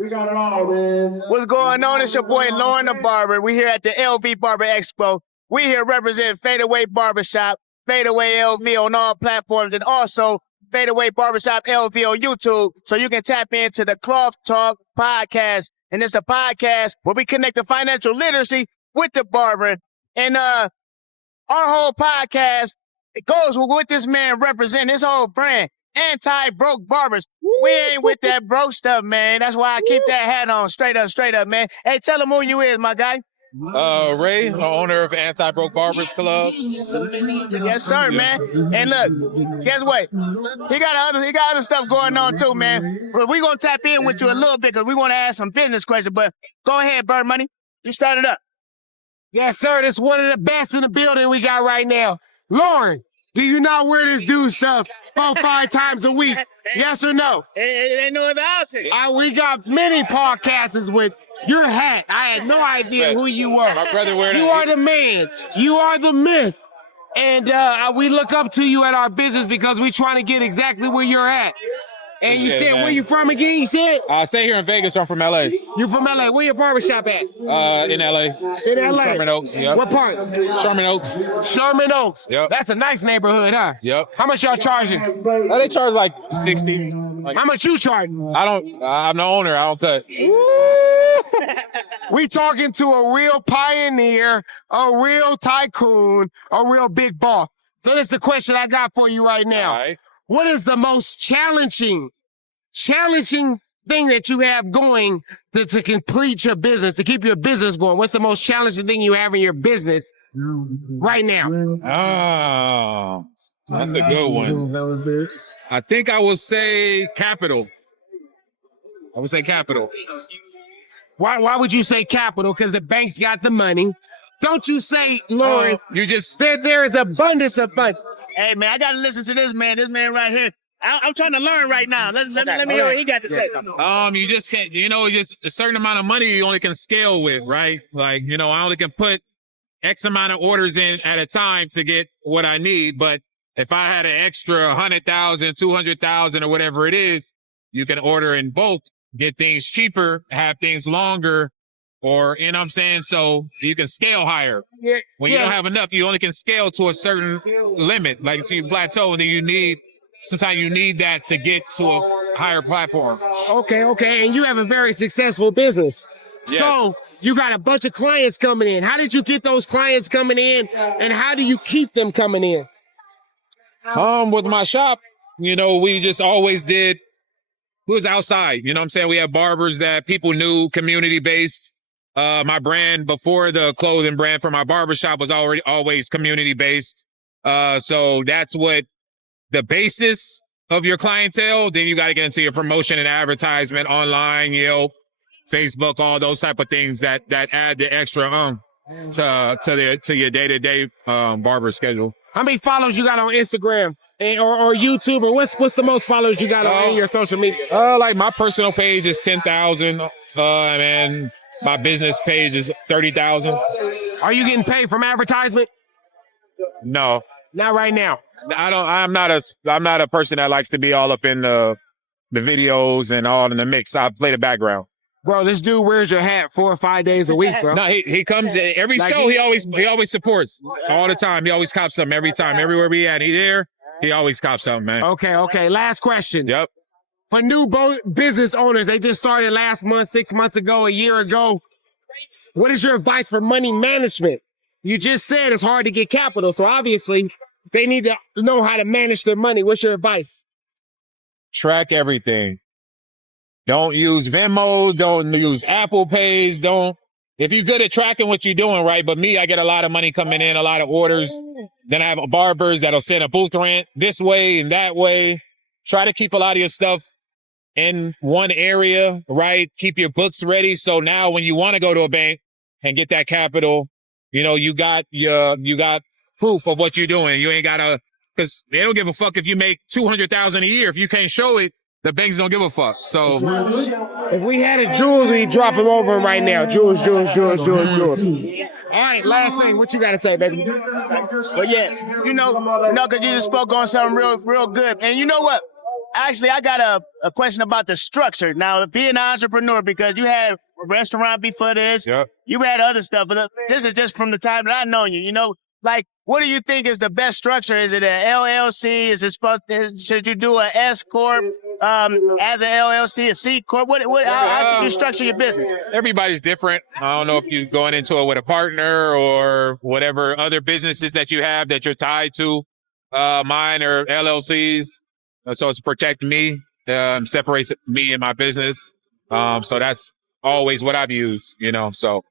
We got it all, man. What's going on? It's your boy Lauren the Barber. We here at the LV Barber Expo. We here representing Fadeaway Barbershop, Fadeaway LV on all platforms, and also Fadeaway Barbershop LV on YouTube, so you can tap into the Cloth Talk podcast. And it's a podcast where we connect the financial literacy with the barbering. And our whole podcast, it goes with what this man represents, his whole brand, anti-broke barbers. We ain't with that broke stuff, man. That's why I keep that hat on, straight up, man. Hey, tell them who you is, my guy. Ray, the owner of Anti-Broke Barbers Club. Yes, sir, man. And look, guess what? He got other stuff going on too, man. But we're gonna tap in with you a little bit because we want to ask some business questions. But go ahead, Bird Money. You start it up. Yes, sir. This is one of the best in the building we got right now. Lauren, do you not wear this dude stuff 4-5 times a week? Yes or no? It ain't no other option. We got many podcasters with your hat. I had no idea who you were. My brother wearing it. You are the man. You are the myth. And we look up to you at our business because we trying to get exactly where you're at. And you said, where you from again, you said? I stay here in Vegas. I'm from L.A. You from L.A. Where your barbershop at? In L.A. In L.A. Sherman Oaks, yep. What part? Sherman Oaks. Sherman Oaks. Yep. That's a nice neighborhood, huh? Yep. How much y'all charging? They charge like 60. How much you charging? I'm the owner. I don't cut. We talking to a real pioneer, a real tycoon, a real big boss. So this is the question I got for you right now. All right. What is the most challenging thing that you have going to complete your business, to keep your business going? What's the most challenging thing you have in your business right now? Oh, that's a good one. I think I would say capital. Why would you say capital? Because the bank's got the money. Don't you say, Lauren, there is abundance of money. Hey, man, I got to listen to this man right here. I'm trying to learn right now. Let me hear what he got to say. You just can't, just a certain amount of money you only can scale with, right? Like, I only can put X amount of orders in at a time to get what I need. But if I had an extra 100,000, 200,000 or whatever it is, you can order in bulk, get things cheaper, have things longer, or, you know what I'm saying? So you can scale higher. When you don't have enough, you only can scale to a certain limit, like until you plateau, and then sometimes you need that to get to a higher platform. Okay. And you have a very successful business. Yes. So you got a bunch of clients coming in. How did you get those clients coming in, and how do you keep them coming in? With my shop, we just always we was outside. You know what I'm saying? We have barbers that people knew, community-based. My brand before the clothing brand for my barbershop was always community-based. So that's what the basis of your clientele. Then you got to get into your promotion and advertisement online, Facebook, all those type of things that add the extra to your day-to-day barber schedule. How many followers you got on Instagram or YouTube, or what's the most followers you got on your social media? Like my personal page is 10,000, and my business page is 30,000. Are you getting paid from advertisement? No, not right now. I'm not a person that likes to be all up in the videos and all in the mix. I play the background. Bro, this dude wears your hat 4 or 5 days a week, bro. No, he comes to every show. He always supports all the time. He always cops something every time. Everywhere we at, he always cops something, man. Okay. Last question. Yep. For new business owners, they just started last month, 6 months ago, a year ago. What is your advice for money management? You just said it's hard to get capital, so obviously they need to know how to manage their money. What's your advice? Track everything. Don't use Venmo. Don't use Apple Pays. If you're good at tracking what you're doing, right? But me, I get a lot of money coming in, a lot of orders. Then I have barbers that'll send a booth rent this way and that way. Try to keep a lot of your stuff in one area, right? Keep your books ready. So now when you want to go to a bank and get that capital, you got proof of what you're doing. You ain't gotta, because they don't give a fuck if you make 200,000 a year. If you can't show it, the banks don't give a fuck. So if we had a Jules, we'd drop him over right now. Jules. All right, last thing. What you got to say, baby? Well, yeah, because you just spoke on something real good. And you know what? actually, I got a question about the structure. Now, being an entrepreneur, because you had a restaurant before this, Yep. you had other stuff, but this is just from the time that I've known you. You know, like, what do you think is the best structure? Is it an LLC? Is it should you do an S corp as an LLC, a C corp? How should you structure your business? Everybody's different. I don't know if you're going into it with a partner or whatever other businesses that you have that you're tied to. Mine are LLCs, so it's protect me, separates me and my business. So that's always what I've used, you know. So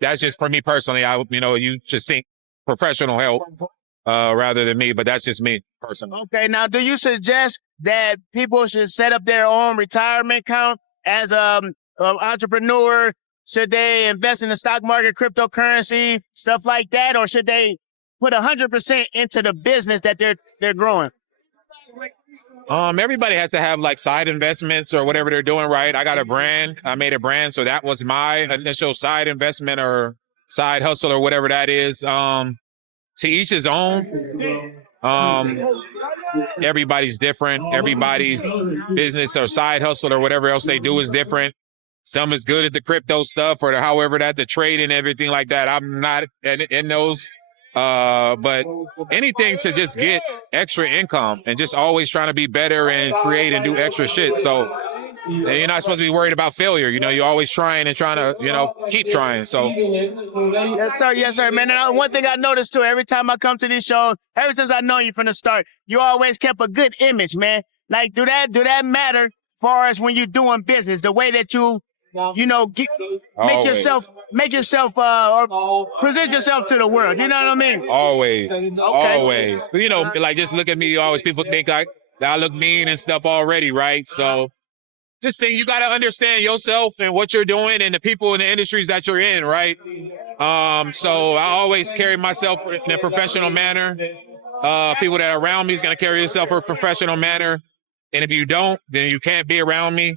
that's just for me personally. You should seek professional help rather than me, but that's just me personally. Okay, now do you suggest that people should set up their own retirement account as an entrepreneur? Should they invest in the stock market, cryptocurrency, stuff like that, or should they put 100% into the business that they're growing? Everybody has to have like side investments or whatever they're doing, right? I got a brand. I made a brand, so that was my initial side investment or side hustle or whatever that is. To each his own. Everybody's different. Everybody's business or side hustle or whatever else they do is different. Some is good at the crypto stuff or however that the trade and everything like that. I'm not in those. But anything to just get extra income and just always trying to be better and create and do extra shit. So you're not supposed to be worried about failure. You know, you're always trying and trying to, keep trying. So. Yes, sir, man. And one thing I noticed too, every time I come to these shows, ever since I know you from the start, you always kept a good image, man. Like, do that matter far as when you're doing business, the way that you make yourself or present yourself to the world. You know what I mean? Always. You know, like just look at me. Always people think I look mean and stuff already, right? So just think you got to understand yourself and what you're doing and the people in the industries that you're in, right? So I always carry myself in a professional manner. People that are around me is going to carry yourself in a professional manner. And if you don't, then you can't be around me.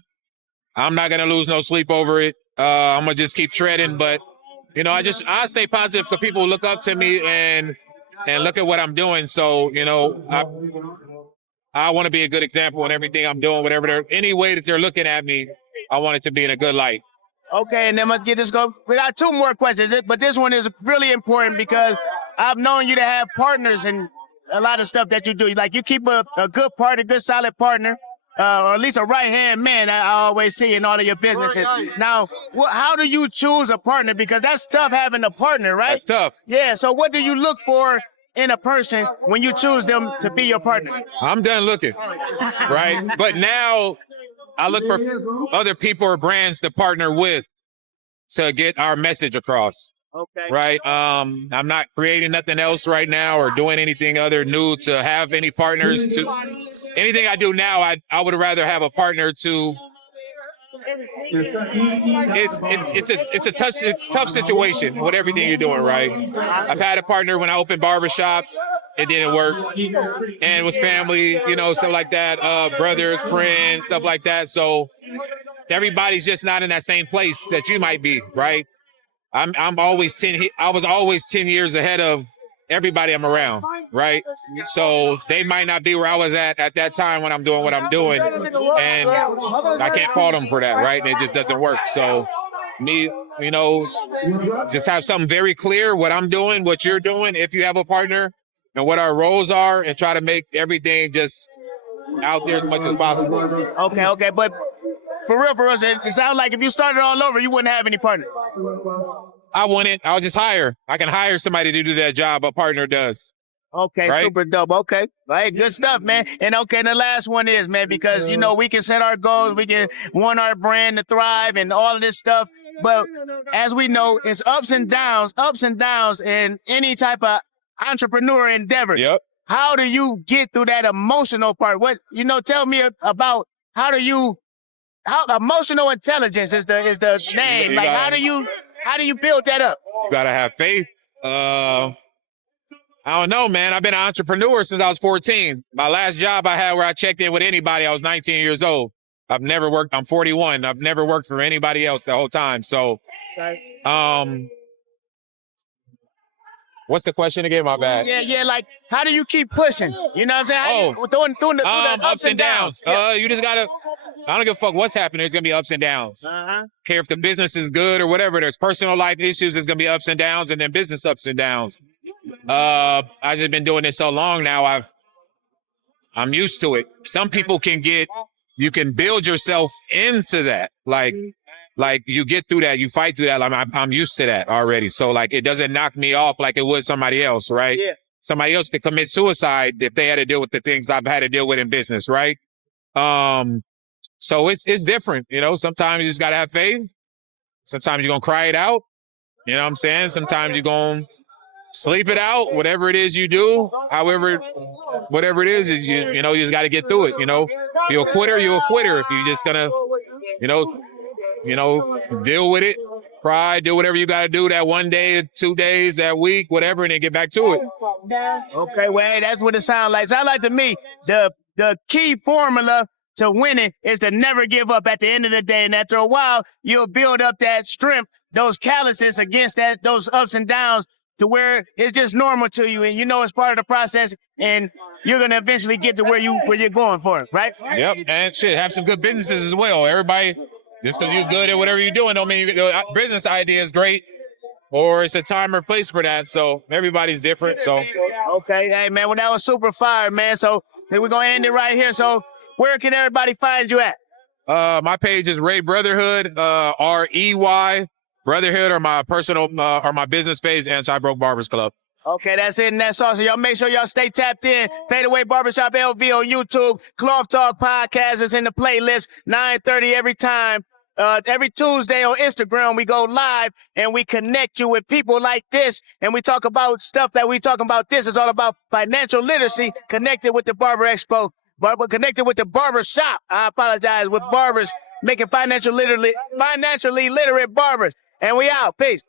I'm not going to lose no sleep over it. I'm going to just keep treading. But, I stay positive because people look up to me and look at what I'm doing. So, I want to be a good example in everything I'm doing, any way that they're looking at me, I want it to be in a good light. Okay, and then let's get this going. We got two more questions, but this one is really important because I've known you to have partners and a lot of stuff that you do. Like you keep a good partner, good solid partner, or at least a right-hand man I always see in all of your businesses. Now, how do you choose a partner? Because that's tough having a partner, right? That's tough. Yeah, so what do you look for in a person when you choose them to be your partner? I'm done looking, right? But now I look for other people or brands to partner with to get our message across. Okay. Right. I'm not creating nothing else right now or doing anything other new to have any partners to anything I do now. I would rather have a partner to. It's a tough situation with everything you're doing, right? I've had a partner when I opened barbershops. It didn't work. And it was family, stuff like that, brothers, friends, stuff like that. So everybody's just not in that same place that you might be, right? I was always 10 years ahead of everybody I'm around, right? So they might not be where I was at that time when I'm doing what I'm doing. And I can't fault them for that, right? And it just doesn't work. So me, just have something very clear what I'm doing, what you're doing, if you have a partner, and what our roles are, and try to make everything just out there as much as possible. Okay. But for real, it sounds like if you started all over, you wouldn't have any partner. I wouldn't. I'll just hire. I can hire somebody to do that job a partner does. Okay, right? Super dope. Okay. All right, good stuff, man. And the last one is, man, because, we can set our goals. We can want our brand to thrive and all of this stuff. But as we know, it's ups and downs in any type of entrepreneur endeavor. Yep. How do you get through that emotional part? Tell me about how emotional intelligence is the name. Like, how do you build that up? You gotta have faith. I don't know, man. I've been an entrepreneur since I was 14. My last job I had where I checked in with anybody, I was 19 years old. I've never worked. I'm 41. I've never worked for anybody else the whole time. So, What's the question again? My bad. Yeah. Like, how do you keep pushing? You know what I'm saying? How you, through the Ups and downs. You just gotta. I don't give a fuck what's happening. There's gonna be ups and downs. Care if the business is good or whatever. There's personal life issues. There's gonna be ups and downs, and then business ups and downs. I just been doing this so long now. I'm used to it. Some people you can build yourself into that. Like you get through that, you fight through that. I'm used to that already. So like it doesn't knock me off like it would somebody else, right? Yeah. Somebody else could commit suicide if they had to deal with the things I've had to deal with in business, right? So it's different, you know. Sometimes you just gotta have faith. Sometimes you're gonna cry it out. You know what I'm saying? Sometimes you're gonna sleep it out, whatever it is you do, whatever it is, you know, you just gotta get through it, you know. If you're a quitter, you're a quitter. If you're just gonna, you know, deal with it, cry, do whatever you gotta do that 1 day, 2 days, that week, whatever, and then get back to it. Okay, well, hey, that's what it sounds like. Sounds like to me, the key formula to winning is to never give up at the end of the day. And after a while, you'll build up that strength, those calluses against those ups and downs to where it's just normal to you. And you know it's part of the process. And you're going to eventually get to where you're going for, right? Yep. And shit, have some good businesses as well. Everybody, just because you're good at whatever you're doing don't mean the business idea is great. Or it's a time or place for that. So everybody's different. So okay, hey man, well that was super fire, man. So we're gonna end it right here. So where can everybody find you at? My page is Ray Brotherhood, REY Brotherhood, or my personal or my business page, Anti-Broke Barbers Club. Okay, that's it and that's all. So y'all make sure y'all stay tapped in. Fadeaway Barbershop LV on YouTube. Cloth Talk Podcast is in the playlist, 9:30 every time. Every Tuesday on Instagram, we go live and we connect you with people like this. And we talk about stuff that we talking about. This is all about financial literacy connected with the Barber Expo, connected with the barber shop. I apologize, with barbers making financially literate barbers. And we out. Peace.